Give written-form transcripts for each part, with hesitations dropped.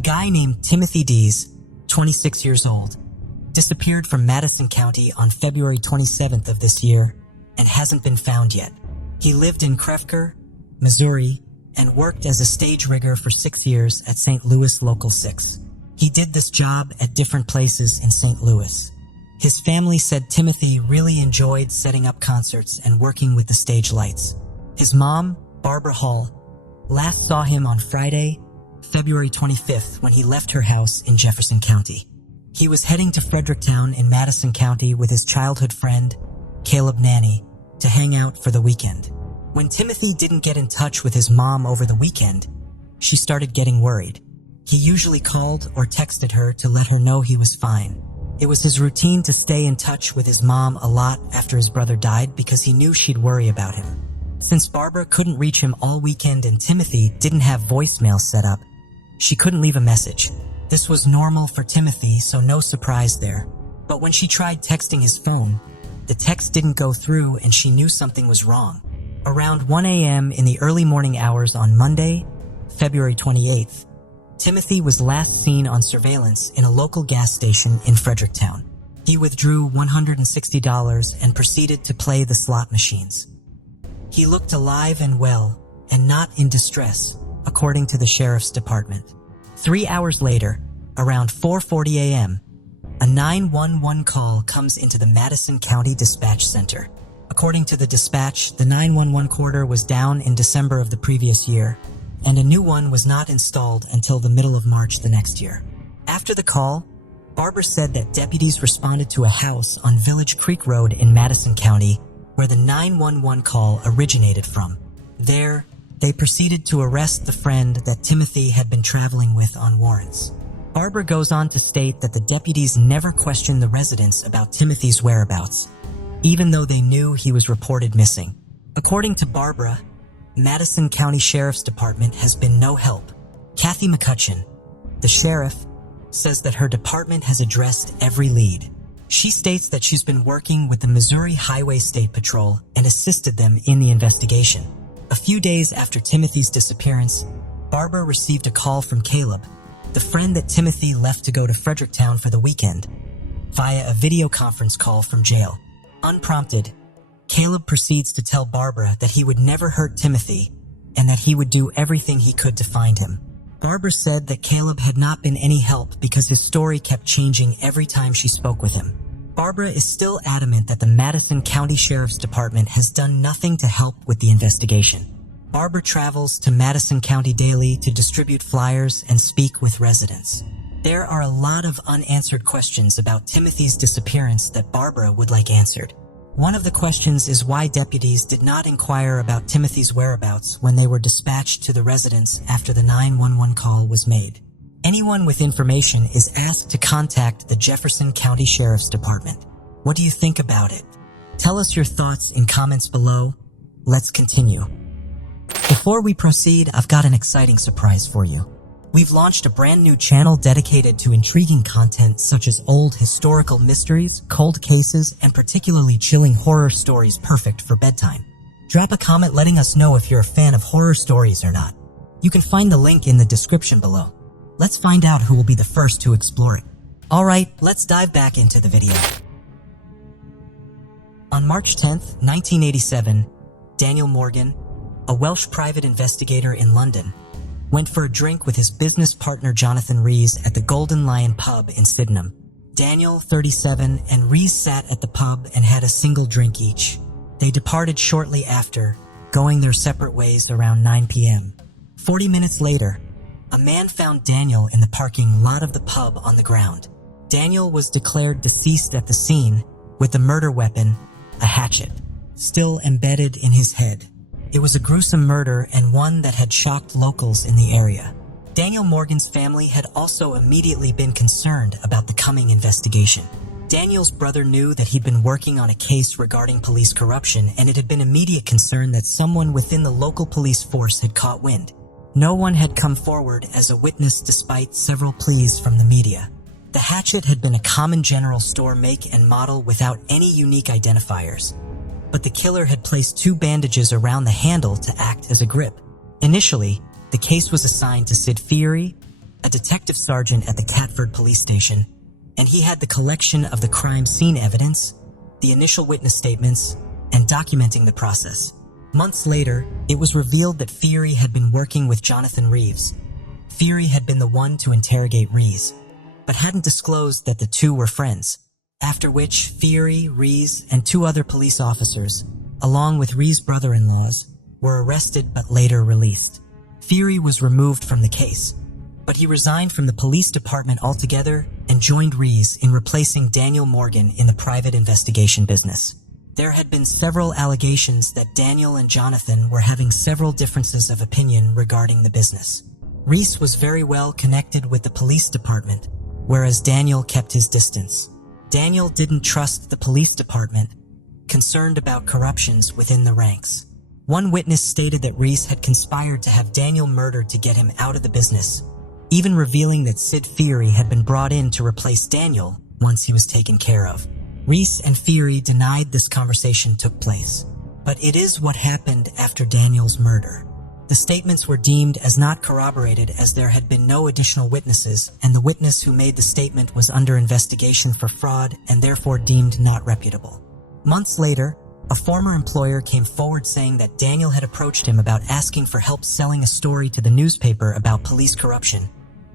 A guy named Timothy Dees, 26 years old, disappeared from Madison County on February 27th of this year and hasn't been found yet. He lived in Crevker, Missouri, and worked as a stage rigger for 6 years at St. Louis Local 6. He did this job at different places in St. Louis. His family said Timothy really enjoyed setting up concerts and working with the stage lights. His mom, Barbara Hall, last saw him on Friday, February 25th when he left her house in Jefferson County. He was heading to Fredericktown in Madison County with his childhood friend, Caleb Nanny, to hang out for the weekend. When Timothy didn't get in touch with his mom over the weekend, she started getting worried. He usually called or texted her to let her know he was fine. It was his routine to stay in touch with his mom a lot after his brother died because he knew she'd worry about him. Since Barbara couldn't reach him all weekend and Timothy didn't have voicemail set up, she couldn't leave a message. This was normal for Timothy, so no surprise there. But when she tried texting his phone, the text didn't go through and she knew something was wrong. Around 1 a.m. in the early morning hours on Monday, February 28th, Timothy was last seen on surveillance in a local gas station in Fredericktown. He withdrew $160 and proceeded to play the slot machines. He looked alive and well, and not in distress, according to the sheriff's department. 3 hours later, around 4:40 a.m., a 911 call comes into the Madison County Dispatch Center. According to the dispatch, the 911 quarter was down in December of the previous year, and a new one was not installed until the middle of March the next year. After the call, Barbara said that deputies responded to a house on Village Creek Road in Madison County where the 911 call originated from. There, they proceeded to arrest the friend that Timothy had been traveling with on warrants. Barbara goes on to state that the deputies never questioned the residents about Timothy's whereabouts, even though they knew he was reported missing. According to Barbara, Madison County Sheriff's Department has been no help. Kathy McCutcheon, the sheriff, says that her department has addressed every lead. She states that she's been working with the Missouri Highway State Patrol and assisted them in the investigation. A few days after Timothy's disappearance, Barbara received a call from Caleb, the friend that Timothy left to go to Fredericktown for the weekend, via a video conference call from jail. Unprompted, Caleb proceeds to tell Barbara that he would never hurt Timothy and that he would do everything he could to find him. Barbara said that Caleb had not been any help because his story kept changing every time she spoke with him. Barbara is still adamant that the Madison County Sheriff's Department has done nothing to help with the investigation. Barbara travels to Madison County daily to distribute flyers and speak with residents. There are a lot of unanswered questions about Timothy's disappearance that Barbara would like answered. One of the questions is why deputies did not inquire about Timothy's whereabouts when they were dispatched to the residence after the 911 call was made. Anyone with information is asked to contact the Jefferson County Sheriff's Department. What do you think about it? Tell us your thoughts in comments below. Let's continue. Before we proceed, I've got an exciting surprise for you. We've launched a brand new channel dedicated to intriguing content such as old historical mysteries, cold cases, and particularly chilling horror stories perfect for bedtime. Drop a comment letting us know if you're a fan of horror stories or not. You can find the link in the description below. Let's find out who will be the first to explore it. Alright, let's dive back into the video. On March 10th, 1987, Daniel Morgan, a Welsh private investigator in London, went for a drink with his business partner Jonathan Rees at the Golden Lion pub in Sydenham. Daniel, 37, and Rees sat at the pub and had a single drink each. They departed shortly after, going their separate ways around 9 p.m. 40 minutes later, a man found Daniel in the parking lot of the pub on the ground. Daniel was declared deceased at the scene with the murder weapon, a hatchet, still embedded in his head. It was a gruesome murder and one that had shocked locals in the area. Daniel Morgan's family had also immediately been concerned about the coming investigation. Daniel's brother knew that he'd been working on a case regarding police corruption, and it had been immediate concern that someone within the local police force had caught wind. No one had come forward as a witness despite several pleas from the media. The hatchet had been a common general store make and model without any unique identifiers. But the killer had placed 2 bandages around the handle to act as a grip. Initially, the case was assigned to Sid Fiery, a detective sergeant at the Catford police station, and he had the collection of the crime scene evidence, the initial witness statements, and documenting the process. Months later, it was revealed that Fiery had been working with Jonathan Reeves. Fiery had been the one to interrogate Reeves, but hadn't disclosed that the two were friends, after which Fiery, Reeves, and two other police officers, along with Reeves' brother-in-laws, were arrested but later released. Fiery was removed from the case, but he resigned from the police department altogether and joined Reeves in replacing Daniel Morgan in the private investigation business. There had been several allegations that Daniel and Jonathan were having several differences of opinion regarding the business. Reeves was very well connected with the police department, whereas Daniel kept his distance. Daniel didn't trust the police department, concerned about corruptions within the ranks. One witness stated that Reeves had conspired to have Daniel murdered to get him out of the business, even revealing that Sid Fiery had been brought in to replace Daniel once he was taken care of. Reeves and Fiery denied this conversation took place, but it is what happened after Daniel's murder. The statements were deemed as not corroborated as there had been no additional witnesses, and the witness who made the statement was under investigation for fraud and therefore deemed not reputable. Months later, a former employer came forward saying that Daniel had approached him about asking for help selling a story to the newspaper about police corruption,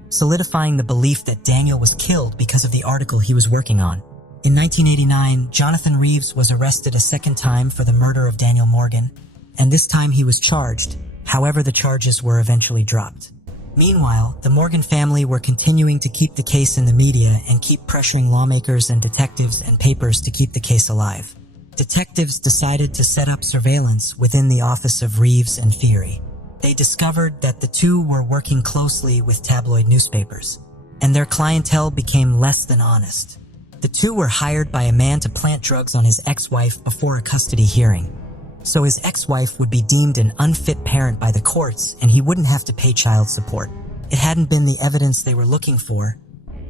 solidifying the belief that Daniel was killed because of the article he was working on. In 1989, Jonathan Reeves was arrested a second time for the murder of Daniel Morgan, and this time he was charged. However, the charges were eventually dropped. Meanwhile, the Morgan family were continuing to keep the case in the media and keep pressuring lawmakers and detectives and papers to keep the case alive. Detectives decided to set up surveillance within the office of Reeves and Fiery. They discovered that the two were working closely with tabloid newspapers, and their clientele became less than honest. The two were hired by a man to plant drugs on his ex-wife before a custody hearing, so his ex-wife would be deemed an unfit parent by the courts and he wouldn't have to pay child support. It hadn't been the evidence they were looking for,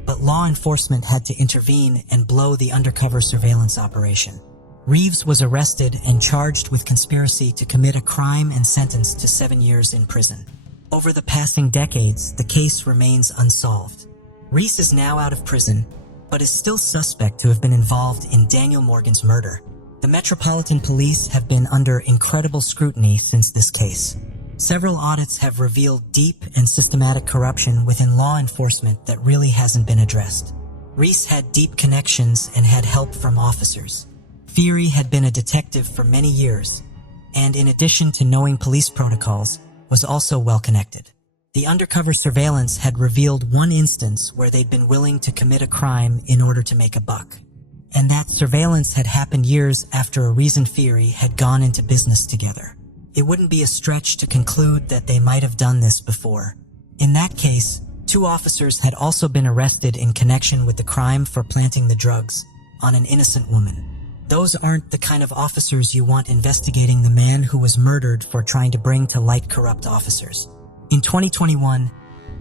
but law enforcement had to intervene and blow the undercover surveillance operation. Reeves was arrested and charged with conspiracy to commit a crime and sentenced to 7 years in prison. Over the passing decades, the case remains unsolved. Reeves is now out of prison, but is still suspect to have been involved in Daniel Morgan's murder. The Metropolitan Police have been under incredible scrutiny since this case. Several audits have revealed deep and systematic corruption within law enforcement that really hasn't been addressed. Reeves had deep connections and had help from officers. Fiery had been a detective for many years, and in addition to knowing police protocols, was also well connected. The undercover surveillance had revealed one instance where they'd been willing to commit a crime in order to make a buck. And that surveillance had happened years after Reeves and Fiery had gone into business together. It wouldn't be a stretch to conclude that they might have done this before. In that case, two officers had also been arrested in connection with the crime for planting the drugs on an innocent woman. Those aren't the kind of officers you want investigating the man who was murdered for trying to bring to light corrupt officers. In 2021,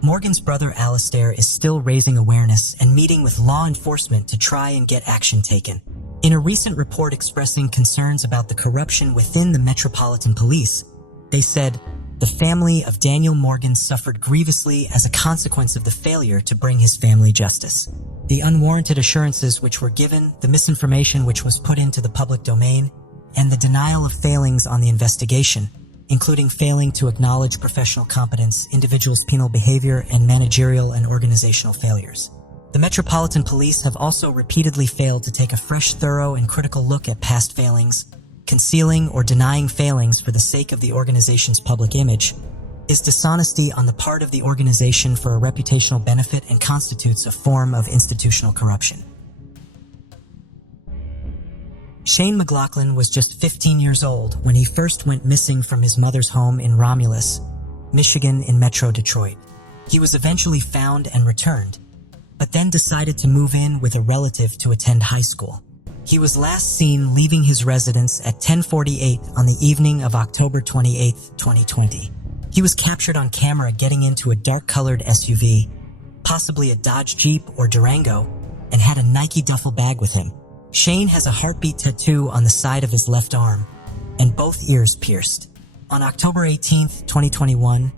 Morgan's brother Alistair is still raising awareness and meeting with law enforcement to try and get action taken. In a recent report expressing concerns about the corruption within the Metropolitan Police, they said, "The family of Daniel Morgan suffered grievously as a consequence of the failure to bring his family justice. The unwarranted assurances which were given, the misinformation which was put into the public domain, and the denial of failings on the investigation, including failing to acknowledge professional competence, individuals' penal behavior, and managerial and organizational failures. The Metropolitan Police have also repeatedly failed to take a fresh, thorough, and critical look at past failings, concealing or denying failings for the sake of the organization's public image, is dishonesty on the part of the organization for a reputational benefit and constitutes a form of institutional corruption." Shane McLaughlin was just 15 years old when he first went missing from his mother's home in Romulus, Michigan in Metro Detroit. He was eventually found and returned, but then decided to move in with a relative to attend high school. He was last seen leaving his residence at 10:48 on the evening of October 28, 2020. He was captured on camera getting into a dark-colored SUV, possibly a Dodge Jeep or Durango, and had a Nike duffel bag with him. Shane has a heartbeat tattoo on the side of his left arm, and both ears pierced. On October 18, 2021,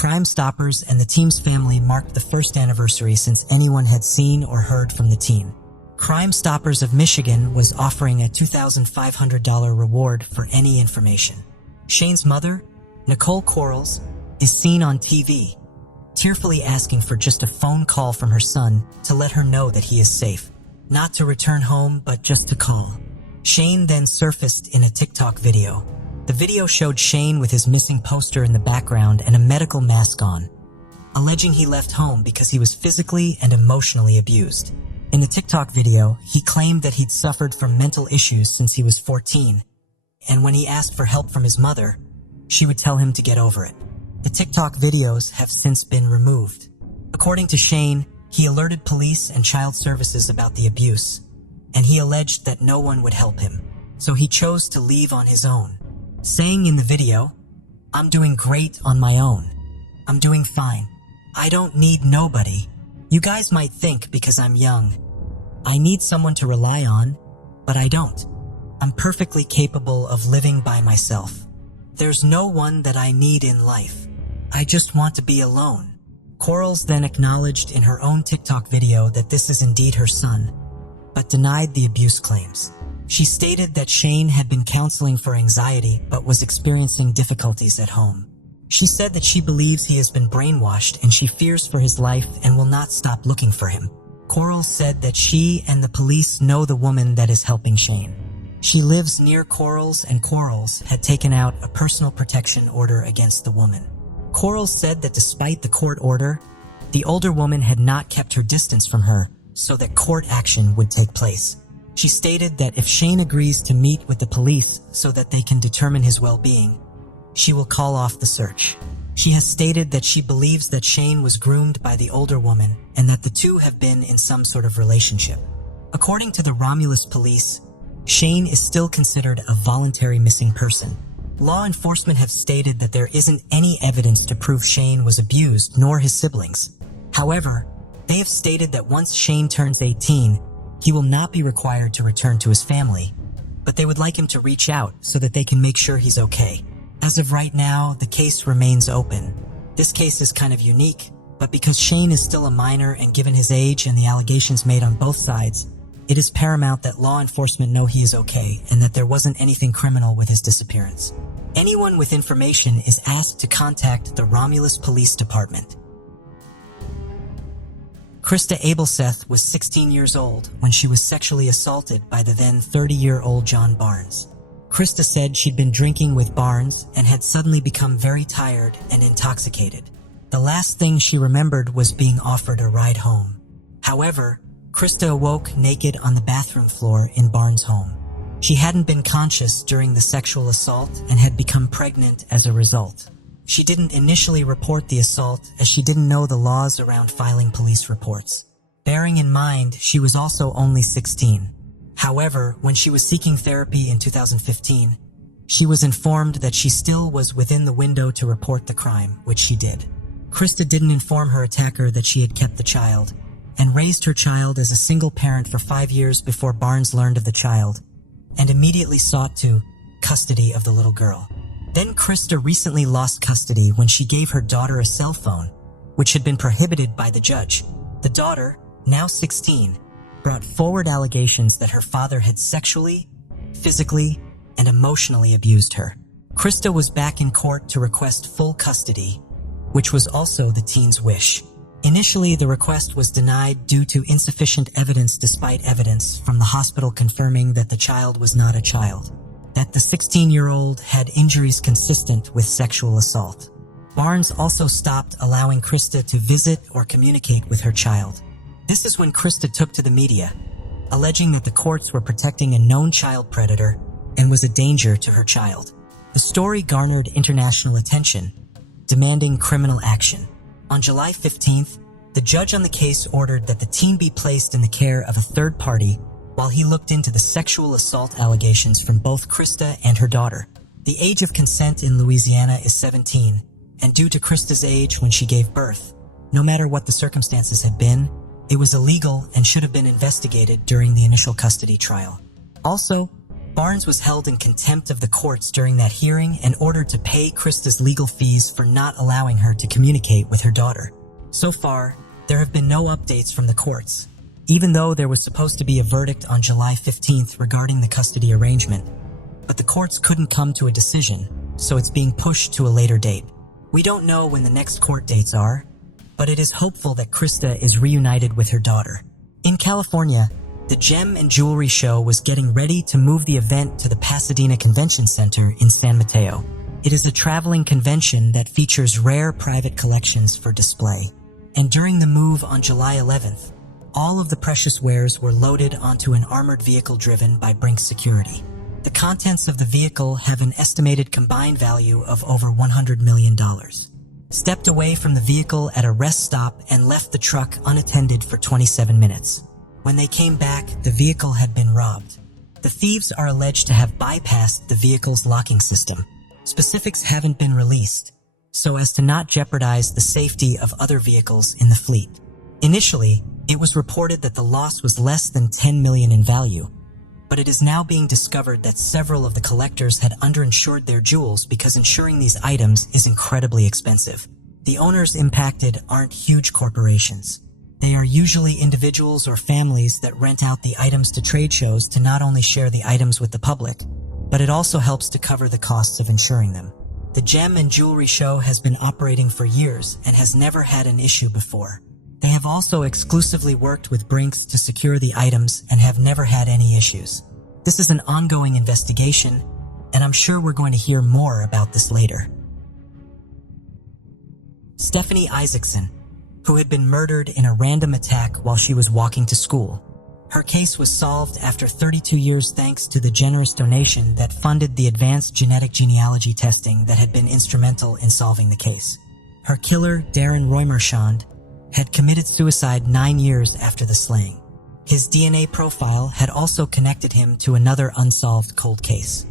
Crime Stoppers and the team's family marked the first anniversary since anyone had seen or heard from the teen. Crime Stoppers of Michigan was offering a $2,500 reward for any information. Shane's mother, Nicole Quarles, is seen on TV, tearfully asking for just a phone call from her son to let her know that he is safe. Not to return home, but just to call. Shane then surfaced in a TikTok video. The video showed Shane with his missing poster in the background and a medical mask on, alleging he left home because he was physically and emotionally abused. In the TikTok video, he claimed that he'd suffered from mental issues since he was 14, and when he asked for help from his mother, she would tell him to get over it. The TikTok videos have since been removed. According to Shane, he alerted police and child services about the abuse, and he alleged that no one would help him, so he chose to leave on his own, saying in the video, "I'm doing great on my own. I'm doing fine. I don't need nobody. You guys might think because I'm young, I need someone to rely on, but I don't. I'm perfectly capable of living by myself. There's no one that I need in life. I just want to be alone." Quarles then acknowledged in her own TikTok video that this is indeed her son, but denied the abuse claims. She stated that Shane had been counseling for anxiety but was experiencing difficulties at home. She said that she believes he has been brainwashed and she fears for his life and will not stop looking for him. Quarles said that she and the police know the woman that is helping Shane. She lives near Quarles, and Quarles had taken out a personal protection order against the woman. Quarles said that despite the court order, the older woman had not kept her distance from her so that court action would take place. She stated that if Shane agrees to meet with the police so that they can determine his well-being, she will call off the search. She has stated that she believes that Shane was groomed by the older woman and that the two have been in some sort of relationship. According to the Romulus police, Shane is still considered a voluntary missing person. Law enforcement have stated that there isn't any evidence to prove Shane was abused, nor his siblings. However, they have stated that once Shane turns 18, he will not be required to return to his family, but they would like him to reach out so that they can make sure he's okay. As of right now, the case remains open. This case is kind of unique, but because Shane is still a minor and given his age and the allegations made on both sides, it is paramount that law enforcement know he is okay and that there wasn't anything criminal with his disappearance. Anyone with information is asked to contact the Romulus Police Department. Krista Abelseth was 16 years old when she was sexually assaulted by the then 30-year-old John Barnes. Krista said she'd been drinking with Barnes and had suddenly become very tired and intoxicated. The last thing she remembered was being offered a ride home. However, Krista awoke naked on the bathroom floor in Barnes' home. She hadn't been conscious during the sexual assault and had become pregnant as a result. She didn't initially report the assault as she didn't know the laws around filing police reports, bearing in mind she was also only 16. However, when she was seeking therapy in 2015, she was informed that she still was within the window to report the crime, which she did. Krista didn't inform her attacker that she had kept the child and raised her child as a single parent for 5 years before Barnes learned of the child and immediately sought to custody of the little girl. Then Krista recently lost custody when she gave her daughter a cell phone, which had been prohibited by the judge. The daughter, now 16, brought forward allegations that her father had sexually, physically, and emotionally abused her. Krista was back in court to request full custody, which was also the teen's wish. Initially, the request was denied due to insufficient evidence despite evidence from the hospital confirming that the child was not a child, that the 16-year-old had injuries consistent with sexual assault. Barnes also stopped allowing Krista to visit or communicate with her child. This is when Krista took to the media, alleging that the courts were protecting a known child predator and was a danger to her child. The story garnered international attention, demanding criminal action. On July 15th, the judge on the case ordered that the teen be placed in the care of a third party while he looked into the sexual assault allegations from both Krista and her daughter. The age of consent in Louisiana is 17, and due to Krista's age when she gave birth, no matter what the circumstances had been, it was illegal and should have been investigated during the initial custody trial. Also, Barnes was held in contempt of the courts during that hearing and ordered to pay Krista's legal fees for not allowing her to communicate with her daughter. So far, there have been no updates from the courts, even though there was supposed to be a verdict on July 15th regarding the custody arrangement. But the courts couldn't come to a decision, so it's being pushed to a later date. We don't know when the next court dates are, but it is hopeful that Krista is reunited with her daughter. In California, the Gem and Jewelry Show was getting ready to move the event to the Pasadena Convention Center in San Mateo. It is a traveling convention that features rare private collections for display. And during the move on July 11th, all of the precious wares were loaded onto an armored vehicle driven by Brink Security. The contents of the vehicle have an estimated combined value of over $100 million. Stepped away from the vehicle at a rest stop and left the truck unattended for 27 minutes. When they came back, the vehicle had been robbed. The thieves are alleged to have bypassed the vehicle's locking system. Specifics haven't been released, so as to not jeopardize the safety of other vehicles in the fleet. Initially, it was reported that the loss was less than $10 million in value, but it is now being discovered that several of the collectors had underinsured their jewels because insuring these items is incredibly expensive. The owners impacted aren't huge corporations. They are usually individuals or families that rent out the items to trade shows to not only share the items with the public, but it also helps to cover the costs of insuring them. The Gem and Jewelry Show has been operating for years and has never had an issue before. They have also exclusively worked with Brinks to secure the items and have never had any issues. This is an ongoing investigation, and I'm sure we're going to hear more about this later. Stephanie Isaacson, who had been murdered in a random attack while she was walking to school. Her case was solved after 32 years thanks to the generous donation that funded the advanced genetic genealogy testing that had been instrumental in solving the case. Her killer, Darren Roymarchand, had committed suicide 9 years after the slaying. His DNA profile had also connected him to another unsolved cold case.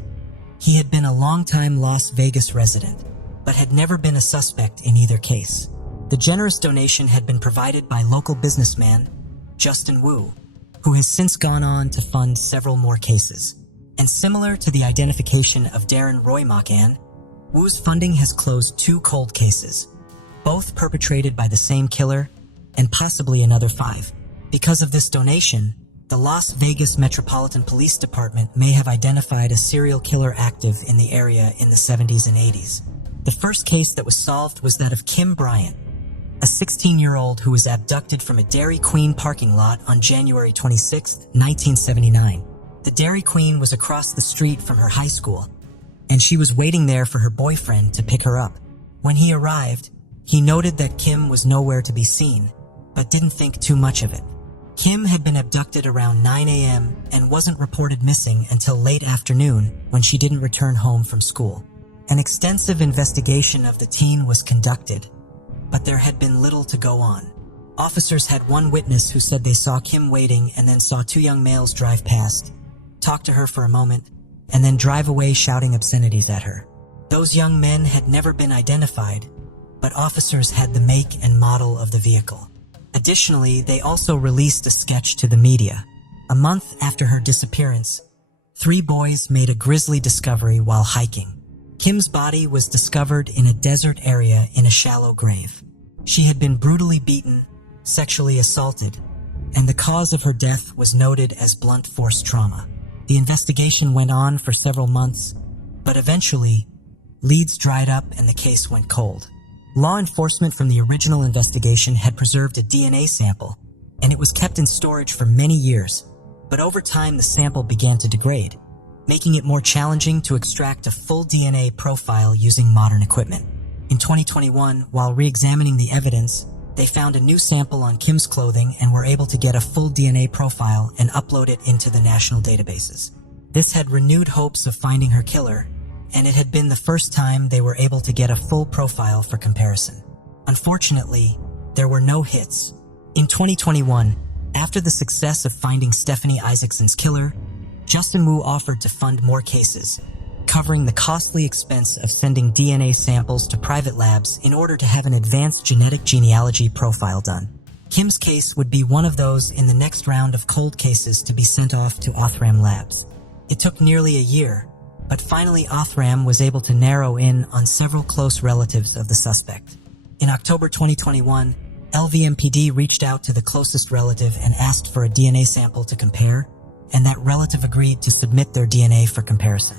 He had been a longtime Las Vegas resident, but had never been a suspect in either case. The generous donation had been provided by local businessman Justin Wu, who has since gone on to fund several more cases. And similar to the identification of Darren Roymarchand, Wu's funding has closed 2 cold cases, both perpetrated by the same killer and possibly another 5. Because of this donation, the Las Vegas Metropolitan Police Department may have identified a serial killer active in the area in the 70s and 80s. The first case that was solved was that of Kim Bryant, a 16-year-old who was abducted from a Dairy Queen parking lot on January 26, 1979. The Dairy Queen was across the street from her high school, and she was waiting there for her boyfriend to pick her up. When he arrived, he noted that Kim was nowhere to be seen, but didn't think too much of it. Kim had been abducted around 9 a.m. and wasn't reported missing until late afternoon when she didn't return home from school. An extensive investigation of the teen was conducted, but there had been little to go on. Officers had one witness who said they saw Kim waiting and then saw 2 young males drive past, talk to her for a moment, and then drive away shouting obscenities at her. Those young men had never been identified, but officers had the make and model of the vehicle. Additionally, they also released a sketch to the media. A month after her disappearance, 3 boys made a grisly discovery while hiking. Kim's body was discovered in a desert area in a shallow grave. She had been brutally beaten, sexually assaulted, and the cause of her death was noted as blunt force trauma. The investigation went on for several months, but eventually, leads dried up and the case went cold. Law enforcement from the original investigation had preserved a DNA sample, and it was kept in storage for many years, but over time the sample began to degrade, making it more challenging to extract a full DNA profile using modern equipment. In 2021, while re-examining the evidence, they found a new sample on Kim's clothing and were able to get a full DNA profile and upload it into the national databases. This had renewed hopes of finding her killer, and it had been the first time they were able to get a full profile for comparison. Unfortunately, there were no hits. In 2021, after the success of finding Stephanie Isaacson's killer, Justin Wu offered to fund more cases, covering the costly expense of sending DNA samples to private labs in order to have an advanced genetic genealogy profile done. Kim's case would be one of those in the next round of cold cases to be sent off to Othram Labs. It took nearly a year, but finally Othram was able to narrow in on several close relatives of the suspect. In October 2021, LVMPD reached out to the closest relative and asked for a DNA sample to compare, and that relative agreed to submit their DNA for comparison.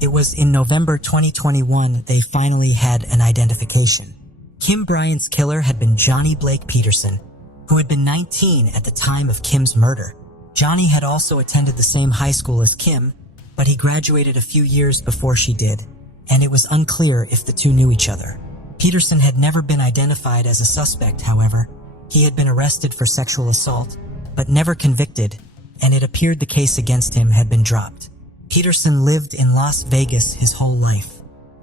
It was in November 2021 they finally had an identification. Kim Bryant's killer had been Johnny Blake Peterson, who had been 19 at the time of Kim's murder. Johnny had also attended the same high school as Kim, but he graduated a few years before she did, and it was unclear if the two knew each other. Peterson had never been identified as a suspect, however. He had been arrested for sexual assault, but never convicted, and it appeared the case against him had been dropped. Peterson lived in Las Vegas his whole life.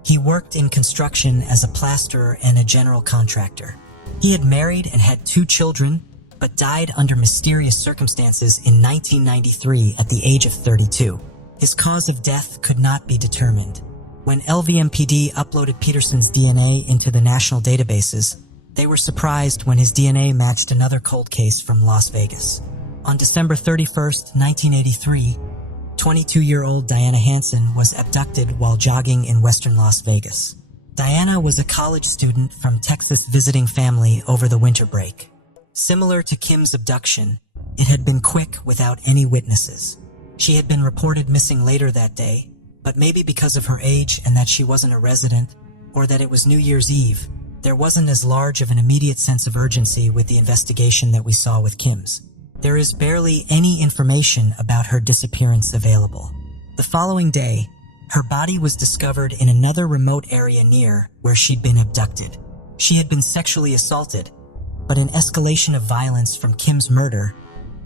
He worked in construction as a plasterer and a general contractor. He had married and had 2 children, but died under mysterious circumstances in 1993 at the age of 32. His cause of death could not be determined. When LVMPD uploaded Peterson's DNA into the national databases, they were surprised when his DNA matched another cold case from Las Vegas. On December 31st, 1983, 22-year-old Diana Hansen was abducted while jogging in western Las Vegas. Diana was a college student from Texas visiting family over the winter break. Similar to Kim's abduction, it had been quick without any witnesses. She had been reported missing later that day, but maybe because of her age and that she wasn't a resident, or that it was New Year's Eve, there wasn't as large of an immediate sense of urgency with the investigation that we saw with Kim's. There is barely any information about her disappearance available. The following day, her body was discovered in another remote area near where she'd been abducted. She had been sexually assaulted, but in escalation of violence from Kim's murder,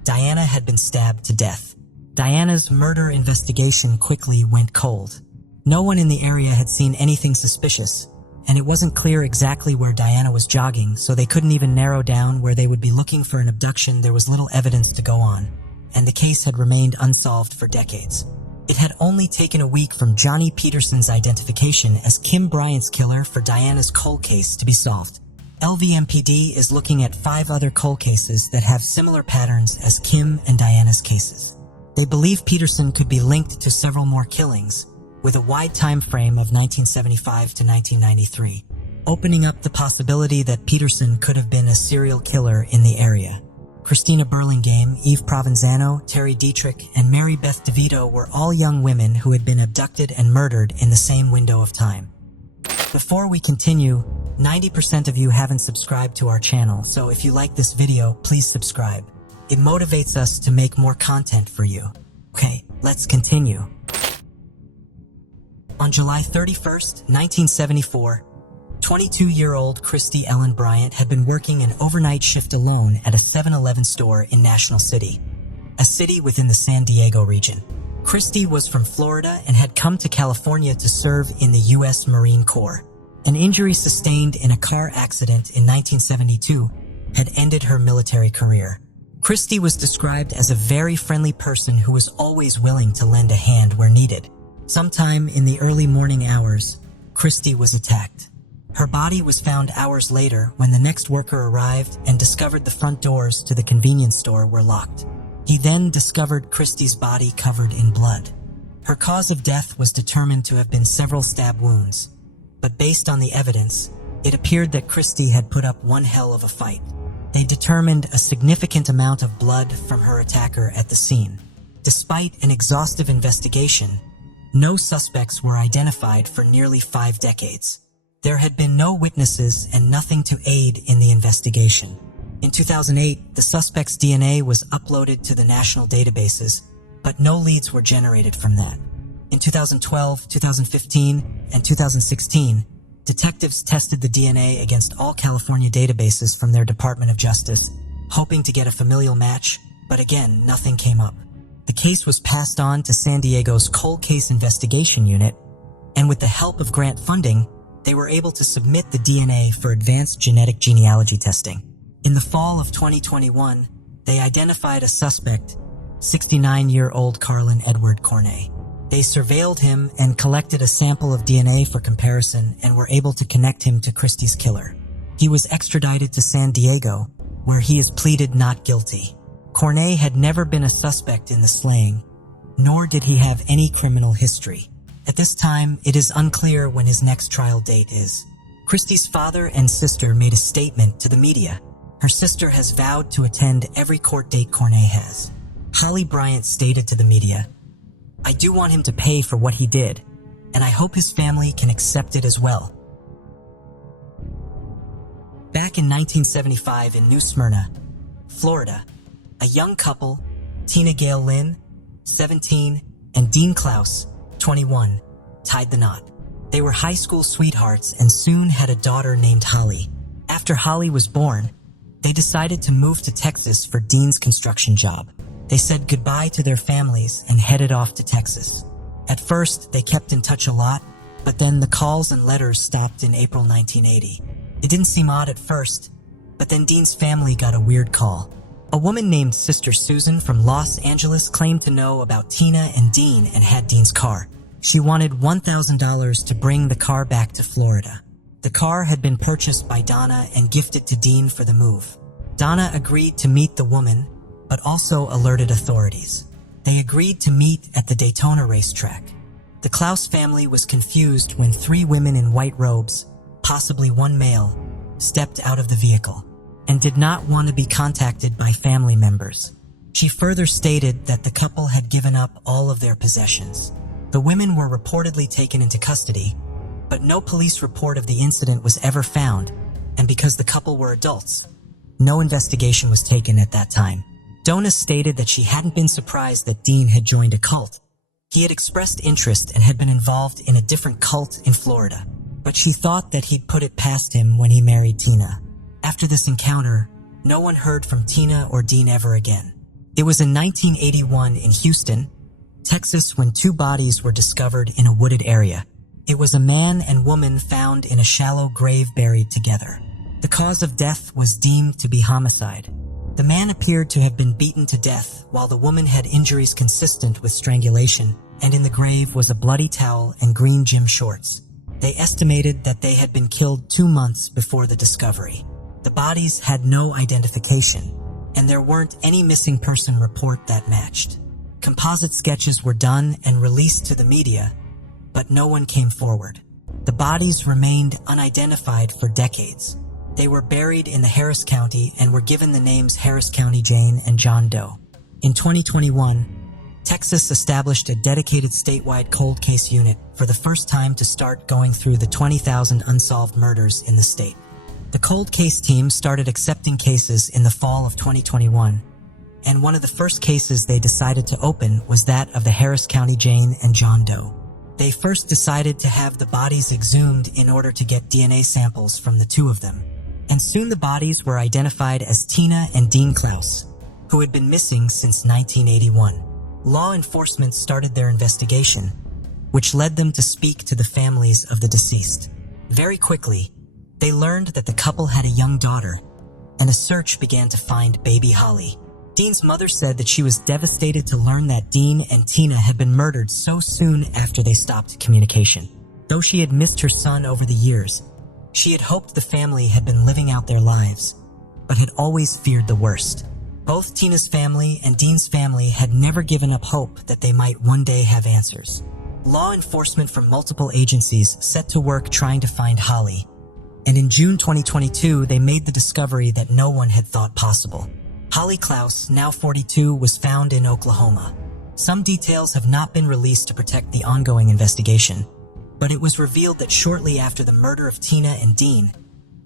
Diana had been stabbed to death. Diana's murder investigation quickly went cold. No one in the area had seen anything suspicious, and it wasn't clear exactly where Diana was jogging, so they couldn't even narrow down where they would be looking for an abduction. There was little evidence to go on, and the case had remained unsolved for decades. It had only taken a week from Johnny Peterson's identification as Kim Bryant's killer for Diana's cold case to be solved. LVMPD is looking at 5 other cold cases that have similar patterns as Kim and Diana's cases. They believe Peterson could be linked to several more killings, with a wide time frame of 1975 to 1993, opening up the possibility that Peterson could have been a serial killer in the area. Christina Burlingame, Eve Provenzano, Terry Dietrich, and Mary Beth DeVito were all young women who had been abducted and murdered in the same window of time. Before we continue, 90% of you haven't subscribed to our channel, so if you like this video, please subscribe. It motivates us to make more content for you. Okay, let's continue. On July 31st, 1974, 22-year-old Christy Ellen Bryant had been working an overnight shift alone at a 7-Eleven store in National City, a city within the San Diego region. Christy was from Florida and had come to California to serve in the U.S. Marine Corps. An injury sustained in a car accident in 1972 had ended her military career. Christy was described as a very friendly person who was always willing to lend a hand where needed. Sometime in the early morning hours, Christy was attacked. Her body was found hours later when the next worker arrived and discovered the front doors to the convenience store were locked. He then discovered Christy's body covered in blood. Her cause of death was determined to have been several stab wounds, but based on the evidence, it appeared that Christy had put up one hell of a fight. They determined a significant amount of blood from her attacker at the scene. Despite an exhaustive investigation, no suspects were identified for nearly 5 decades. There had been no witnesses and nothing to aid in the investigation. In 2008, the suspect's DNA was uploaded to the national databases, but no leads were generated from that. In 2012, 2015, and 2016, detectives tested the DNA against all California databases from their Department of Justice, hoping to get a familial match, but again, nothing came up. The case was passed on to San Diego's Cold Case Investigation Unit, and with the help of grant funding, they were able to submit the DNA for advanced genetic genealogy testing. In the fall of 2021, they identified a suspect, 69-year-old Carlin Edward Cornet. They surveilled him and collected a sample of DNA for comparison and were able to connect him to Christie's killer. He was extradited to San Diego, where he is pleaded not guilty. Cornet had never been a suspect in the slaying, nor did he have any criminal history. At this time, it is unclear when his next trial date is. Christie's father and sister made a statement to the media. Her sister has vowed to attend every court date Cornet has. Holly Bryant stated to the media, "I do want him to pay for what he did, and I hope his family can accept it as well." Back in 1975 in New Smyrna, Florida, a young couple, Tina Gale Lynn, 17, and Dean Klaus, 21, tied the knot. They were high school sweethearts and soon had a daughter named Holly. After Holly was born, they decided to move to Texas for Dean's construction job. They said goodbye to their families and headed off to Texas. At first, they kept in touch a lot, but then the calls and letters stopped in April 1980. It didn't seem odd at first, but then Dean's family got a weird call. A woman named Sister Susan from Los Angeles claimed to know about Tina and Dean and had Dean's car. She wanted $1,000 to bring the car back to Florida. The car had been purchased by Donna and gifted to Dean for the move. Donna agreed to meet the woman, but also alerted authorities. They agreed to meet at the Daytona racetrack. The Klaus family was confused when 3 women in white robes, possibly one male, stepped out of the vehicle and did not want to be contacted by family members. She further stated that the couple had given up all of their possessions. The women were reportedly taken into custody, but no police report of the incident was ever found, and because the couple were adults, no investigation was taken at that time. Donna stated that she hadn't been surprised that Dean had joined a cult. He had expressed interest and had been involved in a different cult in Florida, but she thought that he'd put it past him when he married Tina. After this encounter, no one heard from Tina or Dean ever again. It was in 1981 in Houston, Texas, when 2 bodies were discovered in a wooded area. It was a man and woman found in a shallow grave buried together. The cause of death was deemed to be homicide. The man appeared to have been beaten to death, while the woman had injuries consistent with strangulation, and in the grave was a bloody towel and green gym shorts. They estimated that they had been killed 2 months before the discovery. The bodies had no identification, and there weren't any missing person report that matched. Composite sketches were done and released to the media, but no one came forward. The bodies remained unidentified for decades. They were buried in the Harris County and were given the names Harris County Jane and John Doe. In 2021, Texas established a dedicated statewide cold case unit for the first time to start going through the 20,000 unsolved murders in the state. The cold case team started accepting cases in the fall of 2021, and one of the first cases they decided to open was that of the Harris County Jane and John Doe. They first decided to have the bodies exhumed in order to get DNA samples from the 2 of them, and soon the bodies were identified as Tina and Dean Klaus, who had been missing since 1981. Law enforcement started their investigation, which led them to speak to the families of the deceased. Very quickly, they learned that the couple had a young daughter, and a search began to find baby Holly. Dean's mother said that she was devastated to learn that Dean and Tina had been murdered so soon after they stopped communication. Though she had missed her son over the years, she had hoped the family had been living out their lives, but had always feared the worst. Both Tina's family and Dean's family had never given up hope that they might one day have answers. Law enforcement from multiple agencies set to work trying to find Holly, and in June 2022, they made the discovery that no one had thought possible. Holly Klaus, now 42, was found in Oklahoma. Some details have not been released to protect the ongoing investigation, but it was revealed that shortly after the murder of Tina and Dean,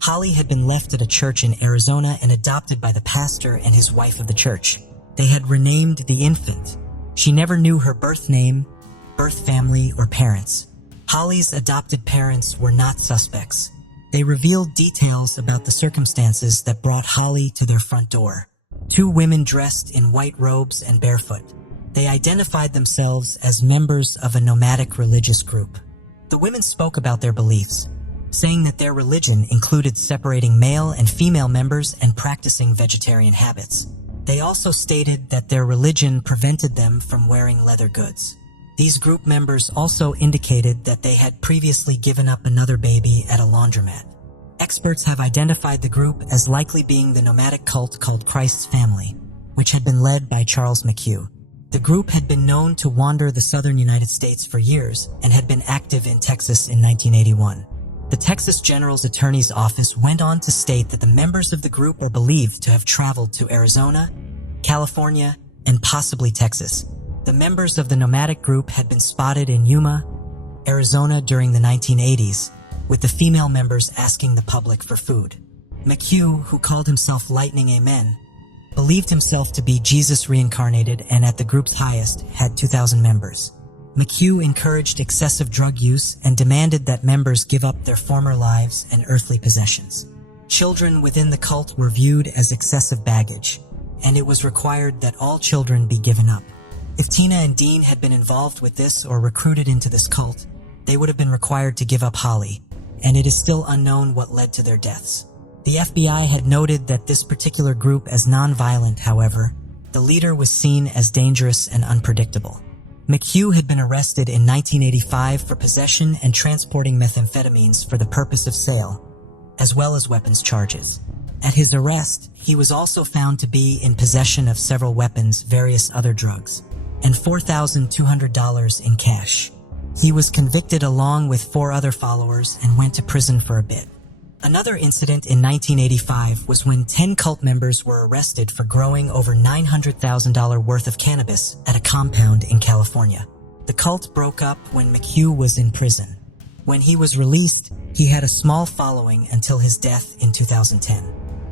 Holly had been left at a church in Arizona and adopted by the pastor and his wife of the church. They had renamed the infant. She never knew her birth name, birth family, or parents. Holly's adopted parents were not suspects. They revealed details about the circumstances that brought Holly to their front door. 2 women dressed in white robes and barefoot. They identified themselves as members of a nomadic religious group. The women spoke about their beliefs, saying that their religion included separating male and female members and practicing vegetarian habits. They also stated that their religion prevented them from wearing leather goods. These group members also indicated that they had previously given up another baby at a laundromat. Experts have identified the group as likely being the nomadic cult called Christ's Family, which had been led by Charles McHugh. The group had been known to wander the southern United States for years and had been active in Texas in 1981. The Texas General's Attorney's Office went on to state that the members of the group are believed to have traveled to Arizona, California, and possibly Texas. The members of the nomadic group had been spotted in Yuma, Arizona during the 1980s, with the female members asking the public for food. McHugh, who called himself Lightning Amen, believed himself to be Jesus reincarnated and at the group's highest had 2,000 members. McHugh encouraged excessive drug use and demanded that members give up their former lives and earthly possessions. Children within the cult were viewed as excessive baggage, and it was required that all children be given up. If Tina and Dean had been involved with this or recruited into this cult, they would have been required to give up Holly, and it is still unknown what led to their deaths. The FBI had noted that this particular group as non-violent, however, the leader was seen as dangerous and unpredictable. McHugh had been arrested in 1985 for possession and transporting methamphetamines for the purpose of sale, as well as weapons charges. At his arrest, he was also found to be in possession of several weapons, various other drugs, and $4,200 in cash. He was convicted along with 4 other followers and went to prison for a bit. Another incident in 1985 was when 10 cult members were arrested for growing over $900,000 worth of cannabis at a compound in California. The cult broke up when McHugh was in prison. When he was released, he had a small following until his death in 2010,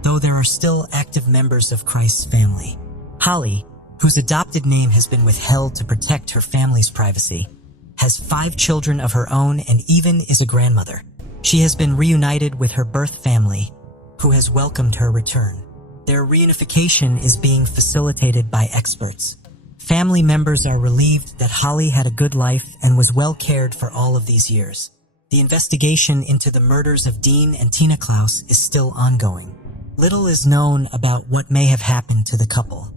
though there are still active members of Christ's family. Holly, whose adopted name has been withheld to protect her family's privacy, has 5 children of her own and even is a grandmother. She has been reunited with her birth family, who has welcomed her return. Their reunification is being facilitated by experts. Family members are relieved that Holly had a good life and was well cared for all of these years. The investigation into the murders of Dean and Tina Klaus is still ongoing. Little is known about what may have happened to the couple.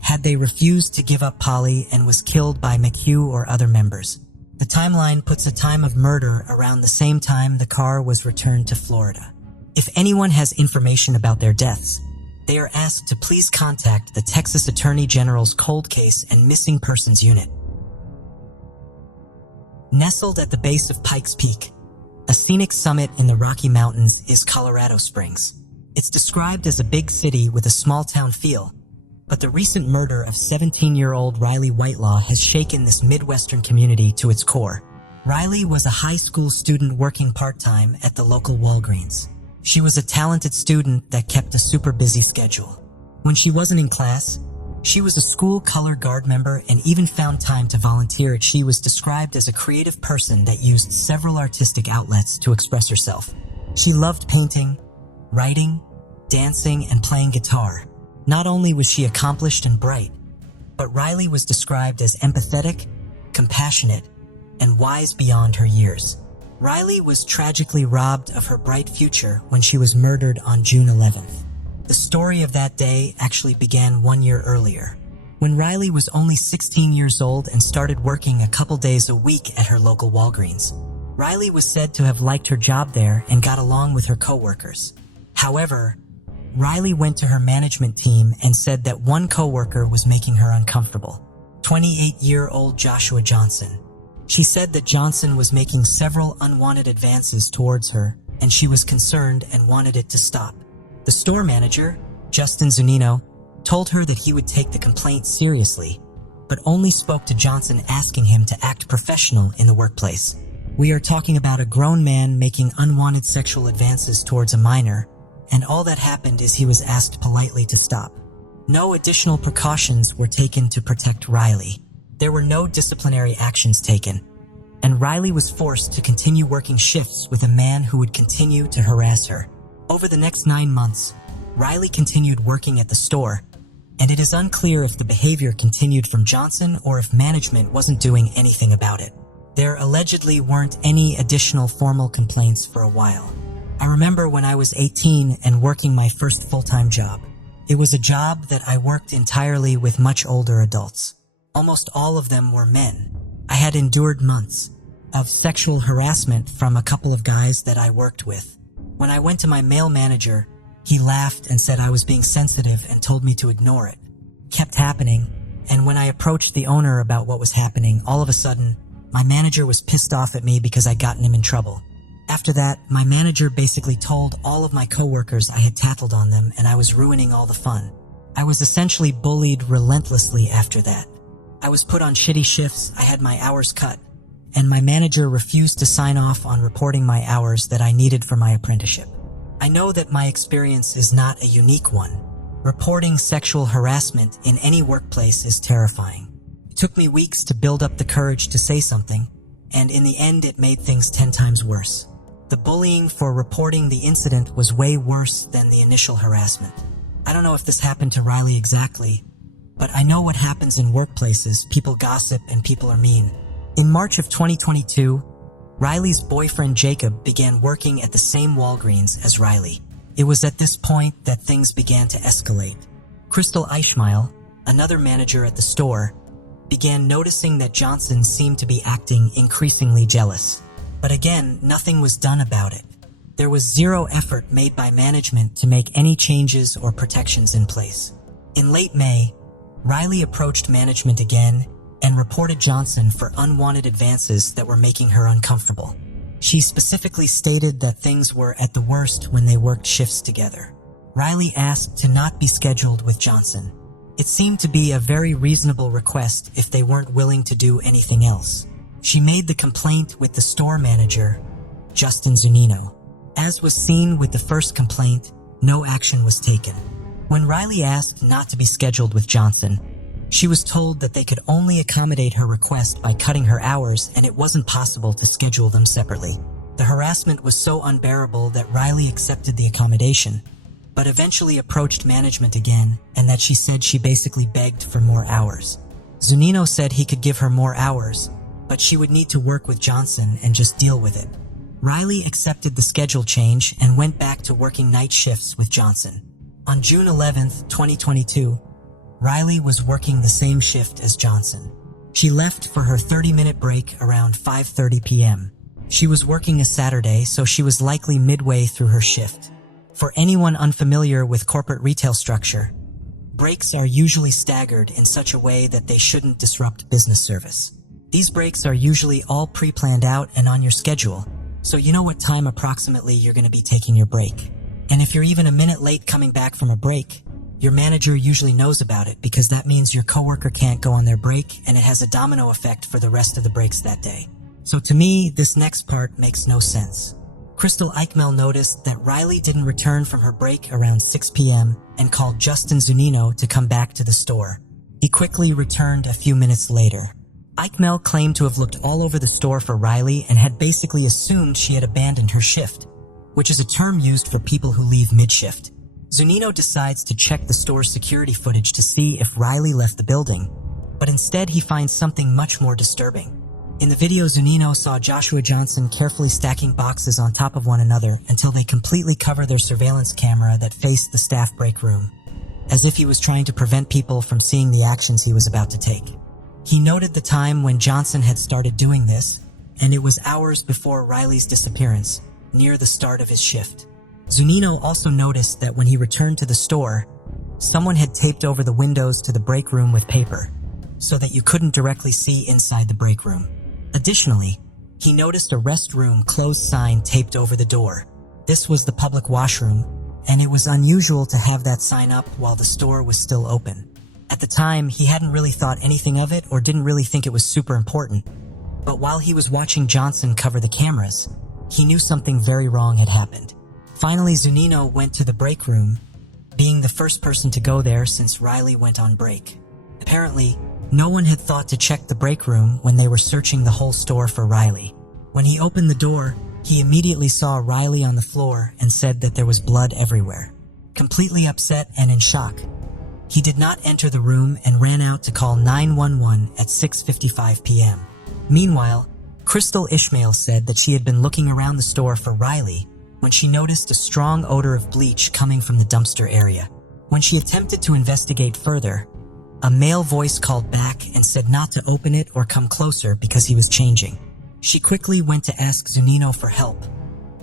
Had they refused to give up Polly and was killed by McHugh or other members? The timeline puts a time of murder around the same time the car was returned to Florida. If anyone has information about their deaths, they are asked to please contact the Texas Attorney General's Cold Case and Missing Persons Unit. Nestled at the base of Pikes Peak, a scenic summit in the Rocky Mountains, is Colorado Springs. It's described as a big city with a small-town feel, but the recent murder of 17-year-old Riley Whitelaw has shaken this Midwestern community to its core. Riley was a high school student working part-time at the local Walgreens. She was a talented student that kept a super busy schedule. When she wasn't in class, she was a school color guard member and even found time to volunteer. She was described as a creative person that used several artistic outlets to express herself. She loved painting, writing, dancing, and playing guitar. Not only was she accomplished and bright, but Riley was described as empathetic, compassionate, and wise beyond her years. Riley was tragically robbed of her bright future when she was murdered on June 11th. The story of that day actually began 1 year earlier, when Riley was only 16 years old and started working a couple days a week at her local Walgreens. Riley was said to have liked her job there and got along with her coworkers. However, Riley went to her management team and said that one coworker was making her uncomfortable. 28-year-old Joshua Johnson. She said that Johnson was making several unwanted advances towards her, and she was concerned and wanted it to stop. The store manager, Justin Zunino, told her that he would take the complaint seriously, but only spoke to Johnson asking him to act professional in the workplace. We are talking about a grown man making unwanted sexual advances towards a minor, and all that happened is he was asked politely to stop. No additional precautions were taken to protect Riley. There were no disciplinary actions taken, and Riley was forced to continue working shifts with a man who would continue to harass her. Over the next 9 months, Riley continued working at the store, and it is unclear if the behavior continued from Johnson or if management wasn't doing anything about it. There allegedly weren't any additional formal complaints for a while. I remember when I was 18 and working my first full-time job. It was a job that I worked entirely with much older adults. Almost all of them were men. I had endured months of sexual harassment from a couple of guys that I worked with. When I went to my male manager, he laughed and said I was being sensitive and told me to ignore it. It kept happening, And when I approached the owner about what was happening, all of a sudden, my manager was pissed off at me because I'd gotten him in trouble. After that, my manager basically told all of my coworkers I had tattled on them and I was ruining all the fun. I was essentially bullied relentlessly after that. I was put on shitty shifts, I had my hours cut, and my manager refused to sign off on reporting my hours that I needed for my apprenticeship. I know that my experience is not a unique one. Reporting sexual harassment in any workplace is terrifying. It took me weeks to build up the courage to say something, and in the end it made things 10 times worse. The bullying for reporting the incident was way worse than the initial harassment. I don't know if this happened to Riley exactly, but I know what happens in workplaces. People gossip and people are mean. In March of 2022, Riley's boyfriend Jacob began working at the same Walgreens as Riley. It was at this point that things began to escalate. Crystal Ishmael, another manager at the store, began noticing that Johnson seemed to be acting increasingly jealous. But again, nothing was done about it. There was zero effort made by management to make any changes or protections in place. In late May, Riley approached management again and reported Johnson for unwanted advances that were making her uncomfortable. She specifically stated that things were at the worst when they worked shifts together. Riley asked to not be scheduled with Johnson. It seemed to be a very reasonable request if they weren't willing to do anything else. She made the complaint with the store manager, Justin Zunino. As was seen with the first complaint, no action was taken. When Riley asked not to be scheduled with Johnson, she was told that they could only accommodate her request by cutting her hours and it wasn't possible to schedule them separately. The harassment was so unbearable that Riley accepted the accommodation, but eventually approached management again and that she said she basically begged for more hours. Zunino said he could give her more hours, but she would need to work with Johnson and just deal with it. Riley accepted the schedule change and went back to working night shifts with Johnson. On June 11th, 2022, Riley was working the same shift as Johnson. She left for her 30-minute break around 5:30 p.m. She was working a Saturday, so she was likely midway through her shift. For anyone unfamiliar with corporate retail structure, breaks are usually staggered in such a way that they shouldn't disrupt business service. These breaks are usually all pre-planned out and on your schedule, so you know what time approximately you're going to be taking your break. And if you're even a minute late coming back from a break, your manager usually knows about it because that means your coworker can't go on their break and it has a domino effect for the rest of the breaks that day. So to me, this next part makes no sense. Crystal Eichmel noticed that Riley didn't return from her break around 6 p.m. and called Justin Zunino to come back to the store. He quickly returned a few minutes later. Eichmel claimed to have looked all over the store for Riley and had basically assumed she had abandoned her shift, which is a term used for people who leave mid-shift. Zunino decides to check the store's security footage to see if Riley left the building, but instead he finds something much more disturbing. In the video, Zunino saw Joshua Johnson carefully stacking boxes on top of one another until they completely cover their surveillance camera that faced the staff break room, as if he was trying to prevent people from seeing the actions he was about to take. He noted the time when Johnson had started doing this, and it was hours before Riley's disappearance, near the start of his shift. Zunino also noticed that when he returned to the store, someone had taped over the windows to the break room with paper, so that you couldn't directly see inside the break room. Additionally, he noticed a restroom closed sign taped over the door. This was the public washroom, and it was unusual to have that sign up while the store was still open. At the time, he hadn't really thought anything of it or didn't really think it was super important. But while he was watching Johnson cover the cameras, he knew something very wrong had happened. Finally, Zunino went to the break room, being the first person to go there since Riley went on break. Apparently, no one had thought to check the break room when they were searching the whole store for Riley. When he opened the door, he immediately saw Riley on the floor and said that there was blood everywhere. Completely upset and in shock, he did not enter the room and ran out to call 911 at 6:55 p.m. Meanwhile, Crystal Ishmael said that she had been looking around the store for Riley when she noticed a strong odor of bleach coming from the dumpster area. When she attempted to investigate further, a male voice called back and said not to open it or come closer because he was changing. She quickly went to ask Zunino for help,